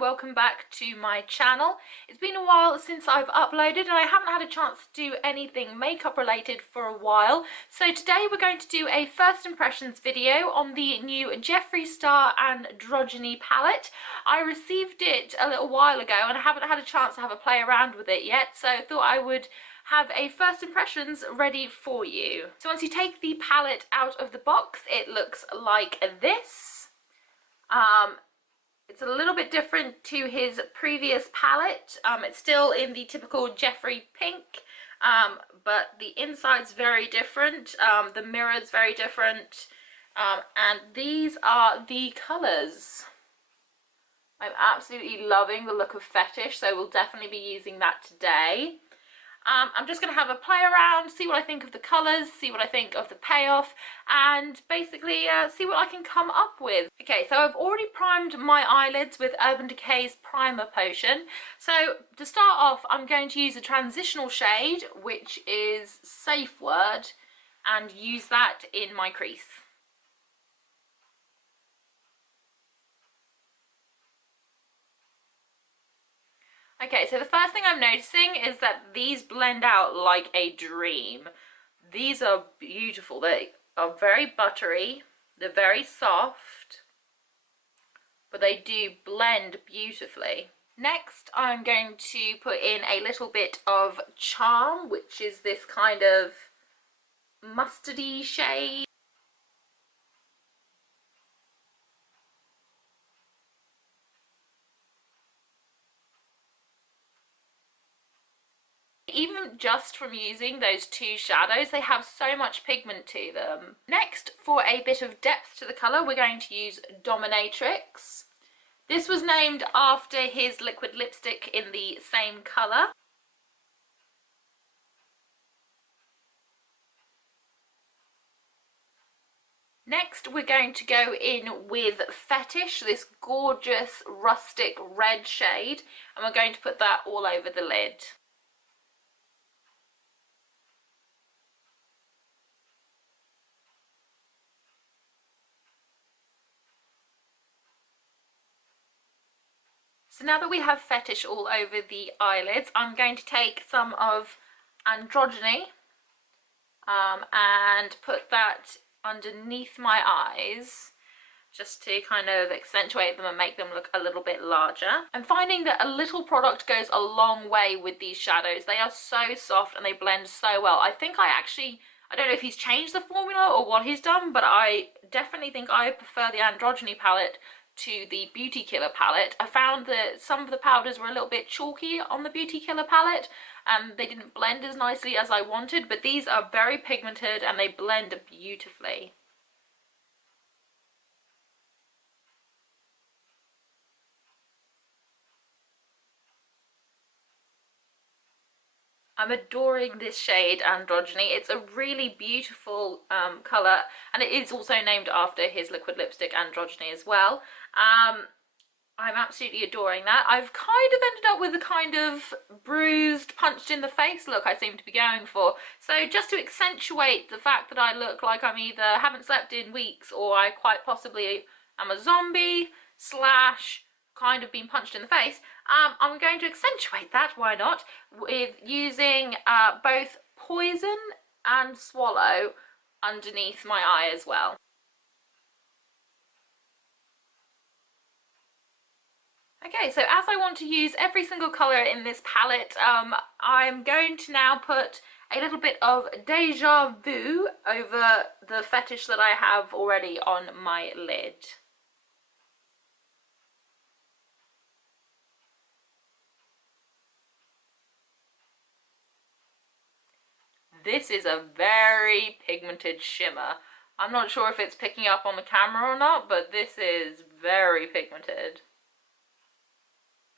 welcome back to my channel. It's been a while since I've uploaded and I haven't had a chance to do anything makeup related for a while. So today we're going to do a first impressions video on the new Jeffree Star Androgyny palette. I received it a little while ago and I haven't had a chance to have a play around with it yet, so I thought I would have a first impressions ready for you. So once you take the palette out of the box, it looks like this. It's a little bit different to his previous palette. It's still in the typical Jeffree pink, but the inside's very different. The mirror's very different, and these are the colours. I'm absolutely loving the look of Fetish, so we'll definitely be using that today. I'm just going to have a play around, see what I think of the colours, see what I think of the payoff, and basically see what I can come up with. Okay, so I've already primed my eyelids with Urban Decay's Primer Potion. So to start off, I'm going to use a transitional shade, which is Safe Word, and use that in my crease. Okay, so the first thing I'm noticing is that these blend out like a dream. These are beautiful. They are very buttery. They're very soft, but they do blend beautifully. Next, I'm going to put in a little bit of Charm, which is this kind of mustardy shade. Even just from using those two shadows, they have so much pigment to them. Next, for a bit of depth to the colour, we're going to use Dominatrix. This was named after his liquid lipstick in the same colour. Next, we're going to go in with Fetish, this gorgeous rustic red shade, and we're going to put that all over the lid. So now that we have Fetish all over the eyelids, I'm going to take some of Androgyny and put that underneath my eyes, just to kind of accentuate them and make them look a little bit larger. I'm finding that a little product goes a long way with these shadows. They are so soft and they blend so well. I think I don't know if he's changed the formula or what he's done, but I definitely think I prefer the Androgyny palette to the Beauty Killer palette. I found that some of the powders were a little bit chalky on the Beauty Killer palette and they didn't blend as nicely as I wanted, but these are very pigmented and they blend beautifully. I'm adoring this shade, Androgyny. It's a really beautiful colour, and it is also named after his liquid lipstick Androgyny as well. I'm absolutely adoring that. I've kind of ended up with a kind of bruised, punched in the face look I seem to be going for. So just to accentuate the fact that I look like I'm either haven't slept in weeks or I quite possibly am a zombie slash kind of been punched in the face, I'm going to accentuate that, why not, with using both Poison and Swallow underneath my eye as well. Okay, so as I want to use every single colour in this palette, I'm going to now put a little bit of Deja Vu over the Fetish that I have already on my lid. This is a very pigmented shimmer. I'm not sure if it's picking up on the camera or not, but this is very pigmented.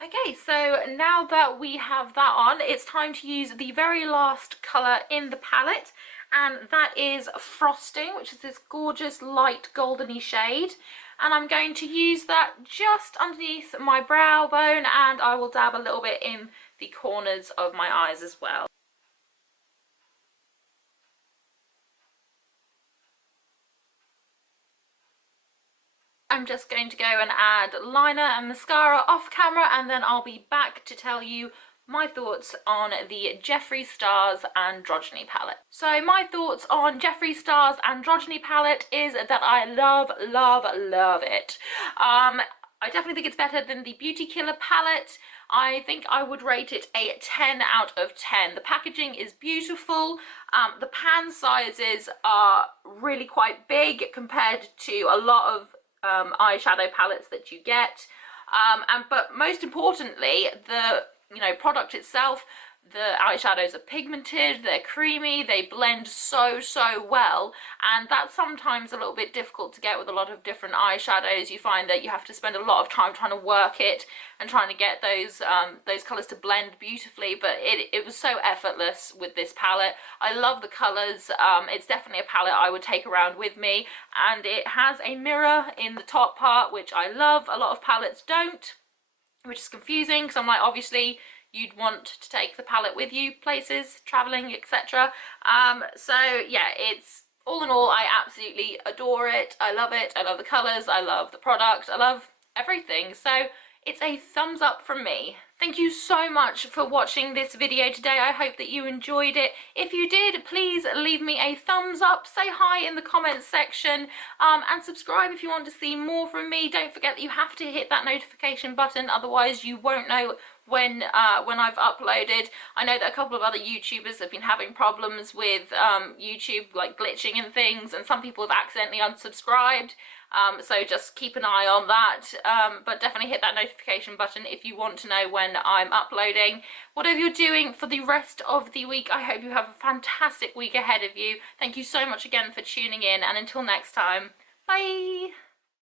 Okay, so now that we have that on, it's time to use the very last colour in the palette, and that is Frosting, which is this gorgeous light goldeny shade. And I'm going to use that just underneath my brow bone, and I will dab a little bit in the corners of my eyes as well. I'm just going to go and add liner and mascara off camera, and then I'll be back to tell you my thoughts on the Jeffree Star's Androgyny palette. So my thoughts on Jeffree Star's Androgyny palette is that I love, love, love it. I definitely think it's better than the Beauty Killer palette. I think I would rate it a 10 out of 10. The packaging is beautiful. The pan sizes are really quite big compared to a lot of eyeshadow palettes that you get. But most importantly, the product itself, the eyeshadows are pigmented, they're creamy, they blend so well, and that's sometimes a little bit difficult to get with a lot of different eyeshadows. You find that you have to spend a lot of time trying to work it and trying to get those colours to blend beautifully, but it was so effortless with this palette. I love the colours. It's definitely a palette I would take around with me, and it has a mirror in the top part, which I love. A lot of palettes don't, which is confusing because I'm like, obviously you'd want to take the palette with you places, traveling, etc. So yeah, it's all in all, I absolutely adore it. I love it. I love the colors. I love the product. I love everything. So it's a thumbs up from me. Thank you so much for watching this video today. I hope that you enjoyed it. If you did, please leave me a thumbs up, say hi in the comments section, and subscribe if you want to see more from me. Don't forget that you have to hit that notification button, otherwise you won't know when I've uploaded. I know that a couple of other YouTubers have been having problems with YouTube, like glitching and things, and some people have accidentally unsubscribed. So just keep an eye on that, but definitely hit that notification button if you want to know when I'm uploading. Whatever you're doing for the rest of the week, I hope you have a fantastic week ahead of you. Thank you so much again for tuning in, and until next time, bye!